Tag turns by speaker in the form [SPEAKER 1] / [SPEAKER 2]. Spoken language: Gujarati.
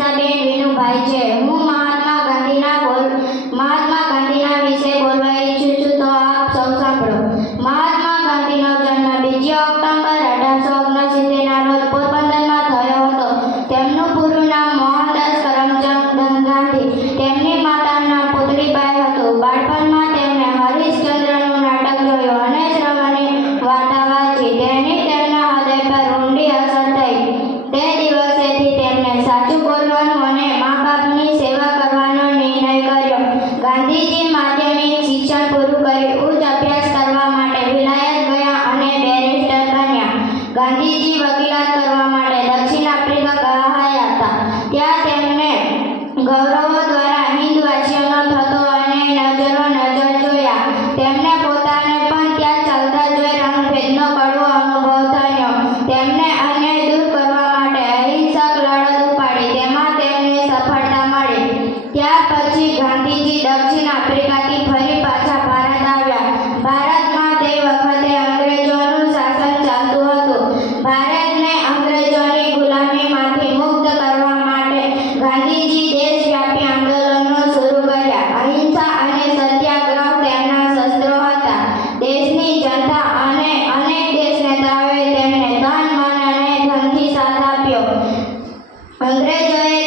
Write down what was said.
[SPEAKER 1] દિશાબેન વિનુભાઈ છે. હું મહાત્મા ગાંધીના બોલ, મહાત્મા ગાંધીના વિશે બોલવા ઈચ્છું છું તો આપ સૌ સાંભળો. મહાત્મા ગાંધીનો જન્મ બીજી ઓક્ટોબર અઢારસો ઓગણસિત્તેરના રોજ પોરબંદરમાં થયો હતો. તેમનું પૂરું નામ મોહનદાસ કરમચંદ ગાંધી તેમની માતાનું નામ પુતળીબાઈ હતું. બાળપણમાં તેમણે હરીશચંદ્રનું નાટક જોયું અને શ્રવણની વાર્તા વાંચી. તેની તેમના હૃદય પર ઊંડી અસર થઈ. તે દિવસેથી તેમને સાચી બીજી વકીલાત કરવા માટે દક્ષિણ આફ્રિકા ગયા હતા. ત્યાં તેમને ગૌરવો દ્વારા હિન્દવાસીઓનો થતો અને નજરો નજર જોયા. તેમને પોતાને પણ ત્યાં ચાલતા જોઈ રંગભેદનો કડવો અનુભવ થયો. તેમને અંગ્રેજોએ